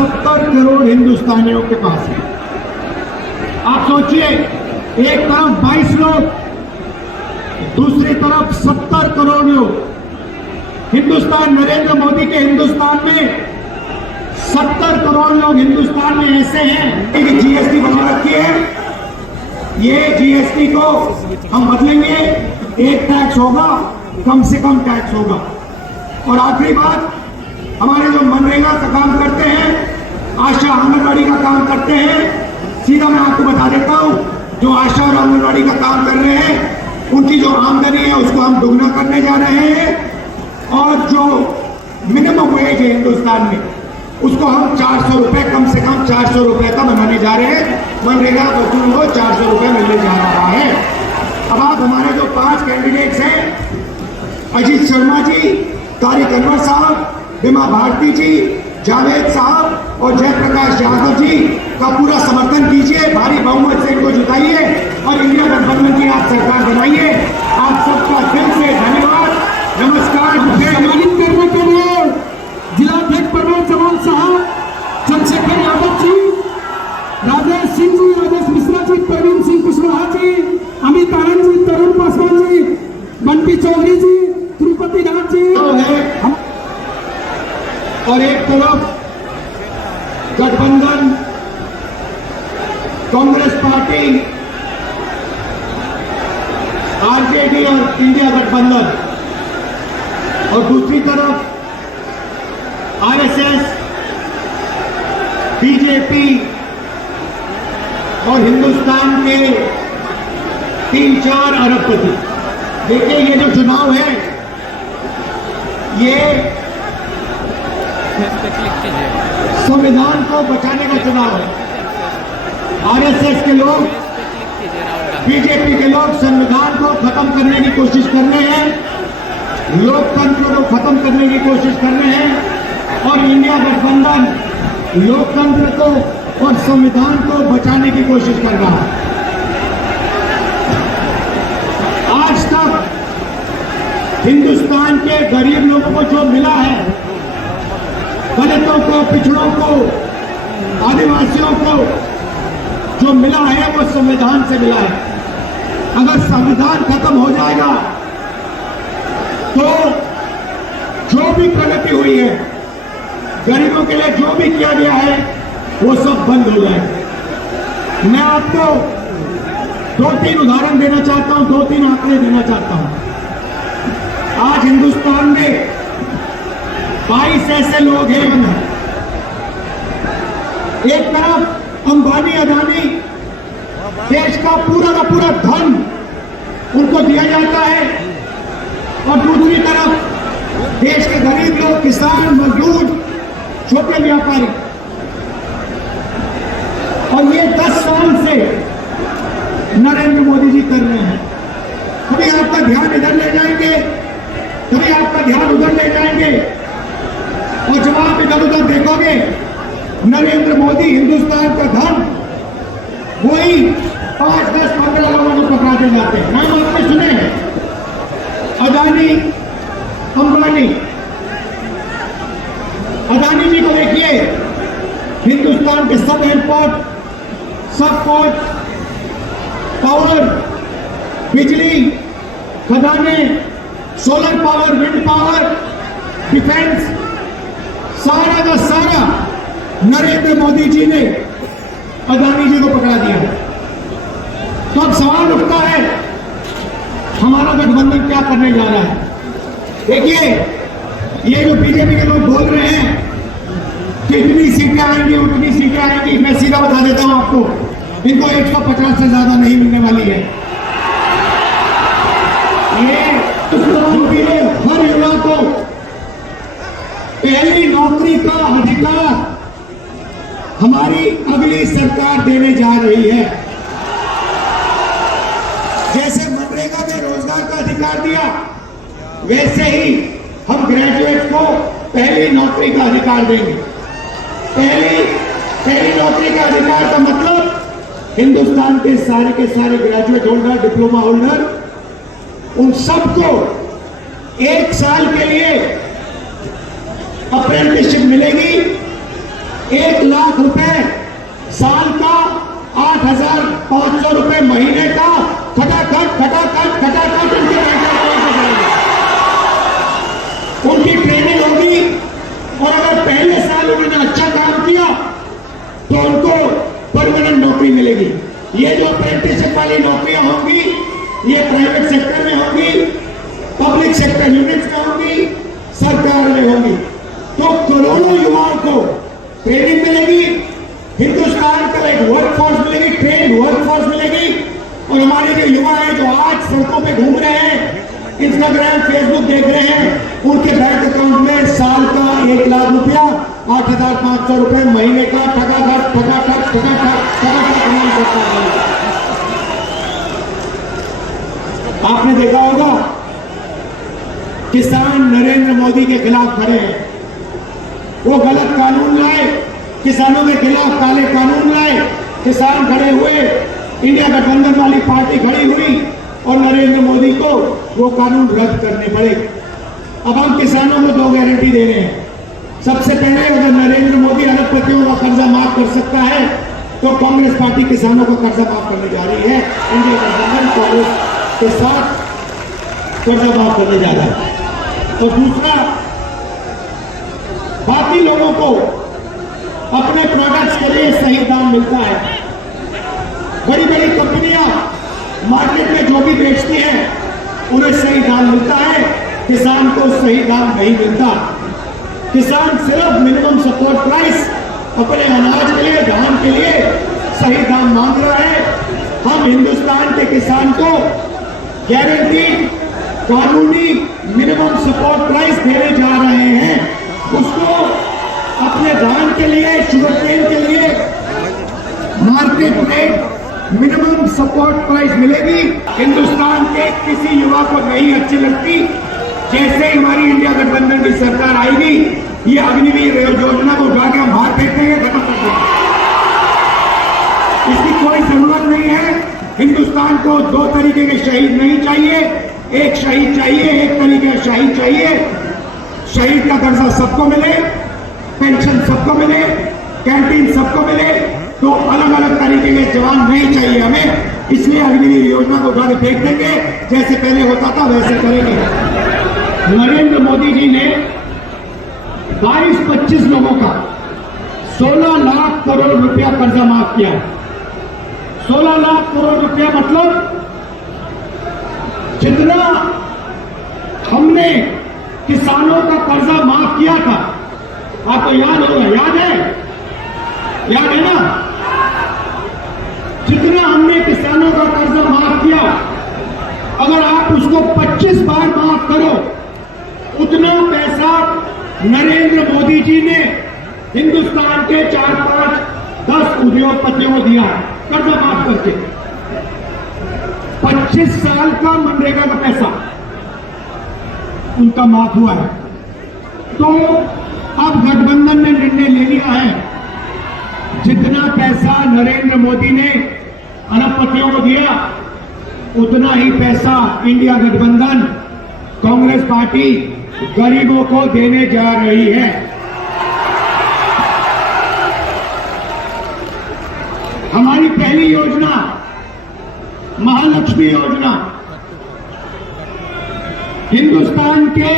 70 करोड़ हिंदुस्तानियों के पास है। आप सोचिए, एक तरफ 22 लोग, दूसरी तरफ 70 करोड़ लोग। हिंदुस्तान, नरेंद्र मोदी के हिंदुस्तान में 70 करोड़ लोग हिंदुस्तान में ऐसे हैं कि जीएसटी बना रखी है। ये जीएसटी को हम बदलेंगे, एक टैक्स होगा, कम से कम टैक्स होगा। और आखिरी बात, हमारे जो मनरेगा का काम करते हैं, आशा आंगनबाड़ी का काम करते हैं, सीधा मैं आपको बता देता हूं, जो आशा और आंगनबाड़ी का काम कर रहे हैं, उनकी जो आमदनी है उसको हम दुगना करने जा रहे हैं। और जो मिनिमम वेज है हिंदुस्तान में, उसको हम 400 रुपए, कम से कम 400 रुपए का बनाने जा रहे हैं। मनरेगा मजदूरों को 400 रुपए मिलने जा रहा है। अब आप हमारे जो 5 कैंडिडेट्स हैं, अजीत शर्मा जी, तारिक अनवर साहब, बिमा भारती जी, जावेद साहब और जयप्रकाश यादव जी का पूरा समर्थन कीजिए, भारी बहुमत से इनको जिताइए और इंडिया गठबंधन की आप सरकार बनाइए। आप सबका दिल से धन्यवाद, नमस्कार। सम्मानित करने के लिए जिलाध्यक्ष प्रमोद चौहान साहब, चंद्रशेखर यादव जी, राजेश सिंह जी, राजेश मिश्रा जी, प्रवीण सिंह कुशवाहा जी, अमित आनंद जी, तरुण पासवान जी, बंटी चौधरी जी, तिरुपति नाथ जी है। और एक तरफ गठबंधन, कांग्रेस पार्टी, आरजेडी और इंडिया गठबंधन, और दूसरी तरफ आरएसएस, बीजेपी और हिंदुस्तान के 3-4 अरबपति। देखिए, ये जो चुनाव है, ये संविधान को बचाने का चुनाव है। आरएसएस के लोग, बीजेपी के लोग संविधान को खत्म करने की कोशिश कर रहे हैं, लोकतंत्र को खत्म करने की कोशिश कर रहे हैं, और इंडिया गठबंधन लोकतंत्र को और संविधान को बचाने की कोशिश कर रहा है। आज तक हिंदुस्तान के गरीब लोगों को जो मिला है, दलितों को, पिछड़ों को, आदिवासियों को जो मिला है, वो संविधान से मिला है। अगर संविधान खत्म हो जाएगा तो जो भी प्रगति हुई है, गरीबों के लिए जो भी किया गया है, वो सब बंद हो जाएगा। मैं आपको 2-3 उदाहरण देना चाहता हूं, 2-3 आंकड़े देना चाहता हूं। आज हिंदुस्तान में 22 ऐसे लोग हैं, एक तरफ अंबानी अदानी, देश का पूरा धन उनको दिया जाता है, और दूसरी तरफ देश के गरीब लोग, किसान, मजदूर, छोटे व्यापारी। और ये 10 साल से नरेंद्र मोदी जी कर रहे हैं। कभी आपका ध्यान इधर ले जाएंगे, कभी आपका ध्यान उधर ले जाएंगे, और जब आप इधर उधर देखोगे, नरेंद्र मोदी हिंदुस्तान का धन वही 5, 10, 15 लोगों को पकड़ाते जाते हैं। नाम आपने सुने हैं, अदानी, अंबानी। अदानी जी को देखिए, हिंदुस्तान के सब एयरपोर्ट, सब पोर्ट, पावर, बिजली, खदाने, solar power, wind power, defence, सारा का सारा नरेंद्र मोदी जी ने अदानी जी को पकड़ा दिया। तो अब सवाल उठता है, हमारा गठबंधन क्या करने जा रहा है? देखिए, ये जो बीजेपी के लोग बोल रहे हैं कि इतनी सीटें आएंगी, उतनी सीटें आएंगी, मैं सीधा बता देता हूं आपको, इनको 150 से ज्यादा नहीं मिलने वाली है। ये हर युवा को पहली नौकरी का अधिकार हमारी अगली सरकार देने जा रही है। जैसे मनरेगा में रोजगार का अधिकार दिया, वैसे ही हम ग्रेजुएट को पहली नौकरी का अधिकार देंगे। पहली नौकरी का अधिकार का मतलब हिंदुस्तान के सारे ग्रेजुएट होल्डर, डिप्लोमा होल्डर, उन सबको 1 साल के लिए अप्रेंटिसशिप मिलेगी 1 लाख रुपए साल का, 8,500 रुपए महीने का, खटाखट उनके बैंक अकाउंट में जाएगा। उनकी ट्रेनिंग होगी और अगर पहले साल उन्होंने अच्छा काम किया तो उनको परमानेंट नौकरी मिलेगी। ये जो अप्रेंटिसशिप वाली नौकरियां होंगी ये प्राइवेट सेक्टर में होंगी, पब्लिक सेक्टर यूनिट्स में होंगी, सरकार में होंगी। तो करोड़ों युवाओं को ट्रेनिंग मिलेगी, हिंदुस्तान का एक वर्कफोर्स मिलेगी, ट्रेन वर्कफोर्स मिलेगी। और हमारे जो युवा हैं जो आज सड़कों पे घूम रहे हैं, इंस्टाग्राम फेसबुक देख रहे हैं, उनके बैंक अकाउंट में साल का 1 लाख रुपया, 8,500 रुपए महीने का ठगाठक आपने देखा होगा किसान नरेंद्र मोदी के खिलाफ खड़े हैं। वो गलत कानून लाए, किसानों के खिलाफ काले कानून लाए, किसान खड़े हुए, इंडिया गठबंधन वाली पार्टी खड़ी हुई और नरेंद्र मोदी को वो कानून रद्द करने पड़े। अब हम किसानों को 2 गारंटी दे रहे हैं। सबसे पहले अगर नरेंद्र मोदी अरबपतियों का कर्जा माफ कर सकता है तो कांग्रेस पार्टी किसानों का कर्जा माफ करने जा रही है। इंडिया गठबंधन कांग्रेस के साथ कर्जा माफ करने जा रहा है। और दूसरा, बाकी लोगों को अपने प्रोडक्ट्स के लिए सही दाम मिलता है। बड़ी बड़ी कंपनियां मार्केट में जो भी बेचती हैं उन्हें सही दाम मिलता है, किसान को सही दाम नहीं मिलता। किसान सिर्फ मिनिमम सपोर्ट प्राइस अपने अनाज के लिए, धान के लिए सही दाम मांग रहा है। हम हिंदुस्तान के किसान को गारंटीड कानूनी मिनिमम सपोर्ट प्राइस देने जा रहे हैं। उसको अपने धान के लिए, शुगरकेन के लिए मार्केट में मिनिमम सपोर्ट प्राइस मिलेगी। हिंदुस्तान के किसी युवा को नहीं अच्छी लगती। जैसे ही हमारी इंडिया गठबंधन की सरकार आएगी, ये अग्निवीर योजना को उठा के हम बाहर फेंक देंगे, खत्म कर देंगे। इसकी कोई जरूरत नहीं है। हिंदुस्तान को 2 तरीके के शहीद नहीं चाहिए। एक शहीद चाहिए, एक तरीके का शहीद चाहिए। शहीद का दर्जा सबको मिले, पेंशन सबको मिले, कैंटीन सबको मिले। तो अलग अलग तरीके के जवान नहीं चाहिए हमें। इसलिए अग्निवीर योजना को उठा के फेंक देंगे, जैसे पहले होता था वैसे करेंगे। नरेंद्र मोदी जी ने 22-25 लोगों का 16 लाख करोड़ रुपया कर्जा माफ किया। 16 लाख करोड़ रुपया मतलब जितना हमने किसानों का कर्जा माफ किया था, आपको याद होगा, याद है ना? जितना हमने किसानों का कर्जा माफ किया, अगर आप उसको 25 बार माफ करो, उतना पैसा नरेंद्र मोदी जी ने हिंदुस्तान के 4-5-10 उद्योगपतियों को दिया है कर्जा माफ करके। 25 साल का मनरेगा का पैसा उनका माफ हुआ है। तो अब गठबंधन ने निर्णय ले लिया है, जितना पैसा नरेंद्र मोदी ने अरबपतियों को दिया, उतना ही पैसा इंडिया गठबंधन कांग्रेस पार्टी गरीबों को देने जा रही है। हमारी पहली योजना महालक्ष्मी योजना, हिंदुस्तान के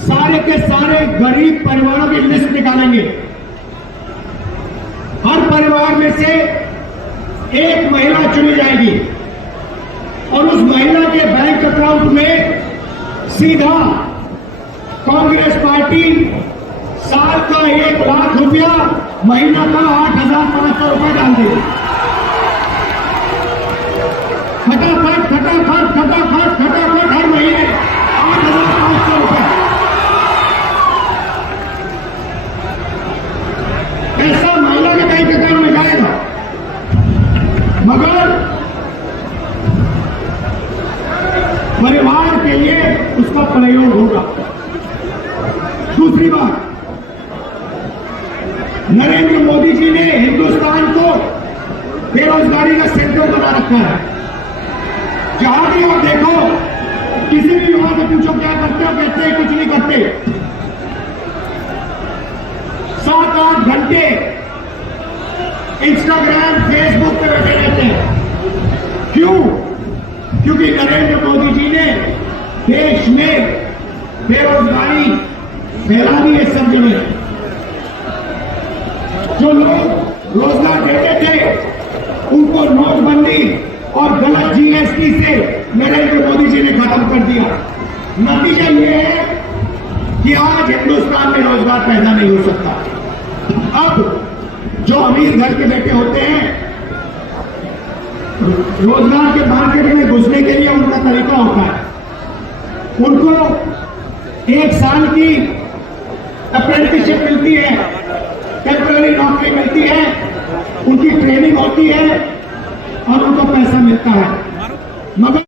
सारे गरीब परिवारों की लिस्ट निकालेंगे। हर परिवार में से एक महिला चुनी जाएगी और उस महिला के बैंक अकाउंट में सीधा कांग्रेस पार्टी साल का 1 लाख रुपया, महीना का 8,500 रुपया डाल देगी। खटाखट हर महीने 8,500 रुपया पैसा महिला के बैंक अकाउंट में जाएगा। मगर परिवार के लिए उसका प्रयोग होगा। दूसरी बात, नरेंद्र मोदी जी ने हिंदुस्तान को बेरोजगारी का सेंटर बना रखा है। जहां भी आप देखो, किसी भी युवा से पूछो क्या करते हो, कहते हैं कुछ नहीं करते। 7-8 घंटे इंस्टाग्राम फेसबुक पे बैठे रहते हैं। क्यों? क्योंकि नरेंद्र मोदी जी ने देश में बेरोजगारी फैला दी है सब जगह। जो लोग रोजगार देते थे उनको नोटबंदी और गलत जीएसटी से नरेंद्र मोदी जी ने खत्म कर दिया। नतीजा ये है कि आज हिंदुस्तान में रोजगार पैदा नहीं हो सकता। अब जो अमीर घर के बेटे होते हैं, रोजगार के मार्केट में घुसने के लिए उनका तरीका होता है, उनको 1 साल की अप्रेंटिसशिप मिलती है, टेम्पररी नौकरी मिलती है, उनकी ट्रेनिंग होती है और उनको पैसा मिलता है। मगर